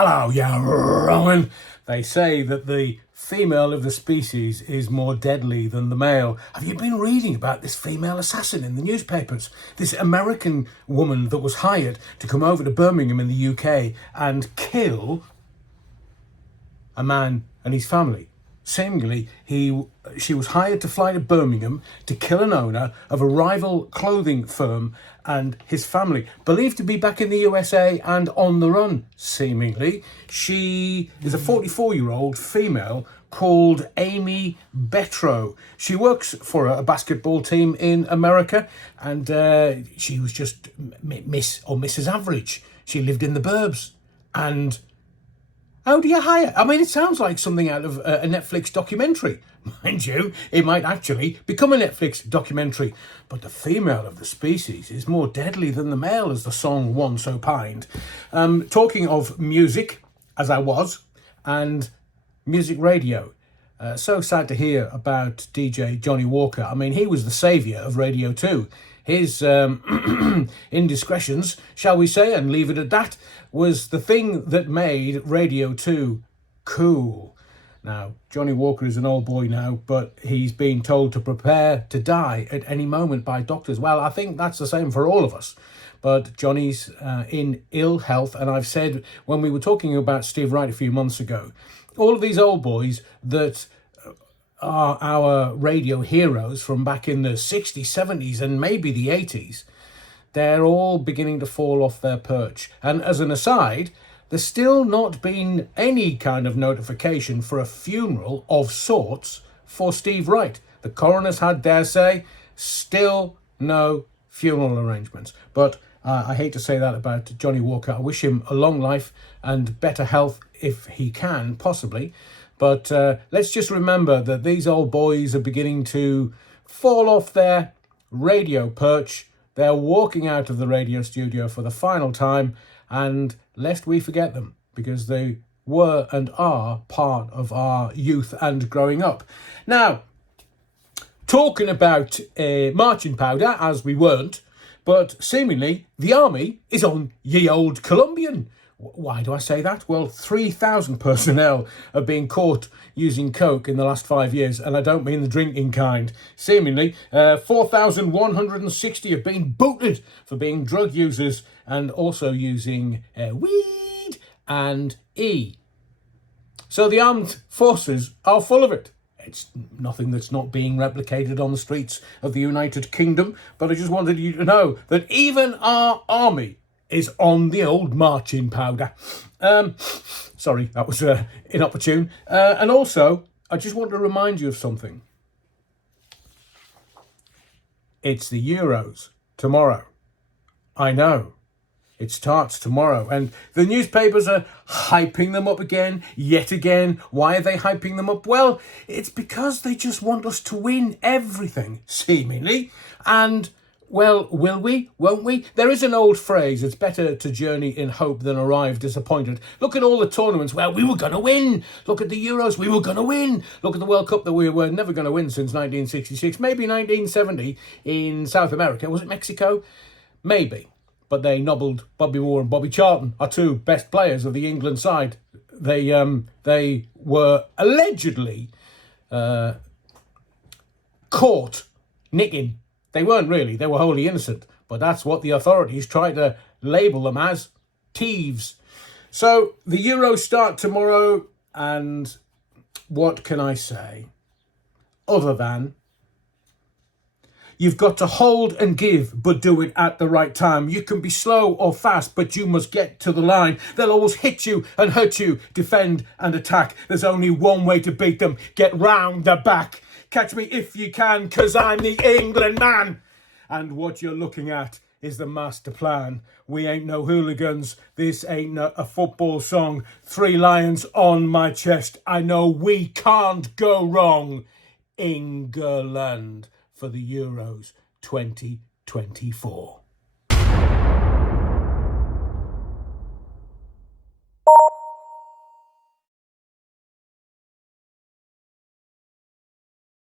Hello, you Rowan. They say that the female of the species is more deadly than the male. Have you been reading about this female assassin in the newspapers? This American woman that was hired to come over to Birmingham in the UK and kill a man and his family. Seemingly, she was hired to fly to Birmingham to kill an owner of a rival clothing firm and his family, believed to be back in the USA and on the run, seemingly. She is a 44-year-old female called Amy Betro. She works for a basketball team in America, and she was just Miss or Mrs. Average. She lived in the burbs, and how do you hire? I mean, it sounds like something out of a Netflix documentary. Mind you, it might actually become a Netflix documentary. But the female of the species is more deadly than the male, as the song once opined. Talking of music, as I was, and music radio. So sad to hear about DJ Johnny Walker. I mean, he was the saviour of Radio 2. His indiscretions, shall we say, and leave it at that, was the thing that made Radio 2 cool. Now, Johnny Walker is an old boy now, but he's been told to prepare to die at any moment by doctors. Well, I think that's the same for all of us. But Johnny's in ill health, and I've said when we were talking about Steve Wright a few months ago, all of these old boys that are our radio heroes from back in the 60s, 70s, and maybe the 80s, they're all beginning to fall off their perch. And as an aside, there's still not been any kind of notification for a funeral of sorts for Steve Wright. The coroner's had their say, still no funeral arrangements. But I hate to say that about Johnny Walker. I wish him a long life and better health if he can, possibly. But let's just remember that these old boys are beginning to fall off their radio perch. They're walking out of the radio studio for the final time, and lest we forget them, because they were and are part of our youth and growing up. Now, talking about marching powder, as we weren't, but seemingly the army is on ye old Colombian. Why do I say that? Well, 3,000 personnel are being caught using coke in the last 5 years, and I don't mean the drinking kind. Seemingly, 4,160 have been booted for being drug users and also using weed and E. So the armed forces are full of it. It's nothing that's not being replicated on the streets of the United Kingdom, but I just wanted you to know that even our army is on the old marching powder. Sorry, that was inopportune. And also, I just want to remind you of something. It's the Euros tomorrow. I know. It starts tomorrow, and the newspapers are hyping them up again, yet again. Why are they hyping them up? Well, it's because they just want us to win everything, seemingly. And, well, will we? Won't we? There is an old phrase, it's better to journey in hope than arrive disappointed. Look at all the tournaments. Well, we were going to win. Look at the Euros. We were going to win. Look at the World Cup that we were never going to win since 1966, maybe 1970 in South America. Was it Mexico? Maybe. But they nobbled Bobby Moore and Bobby Charlton, our two best players of the England side. They were allegedly caught nicking. They weren't really. They were wholly innocent. But that's what the authorities try to label them as, thieves. So the Euros start tomorrow, and what can I say other than you've got to hold and give, but do it at the right time. You can be slow or fast, but you must get to the line. They'll always hit you and hurt you, defend and attack. There's only one way to beat them. Get round the back. Catch me if you can, 'cause I'm the England man. And what you're looking at is the master plan. We ain't no hooligans. This ain't a football song. 3 lions on my chest. I know we can't go wrong. England for the Euros 2024.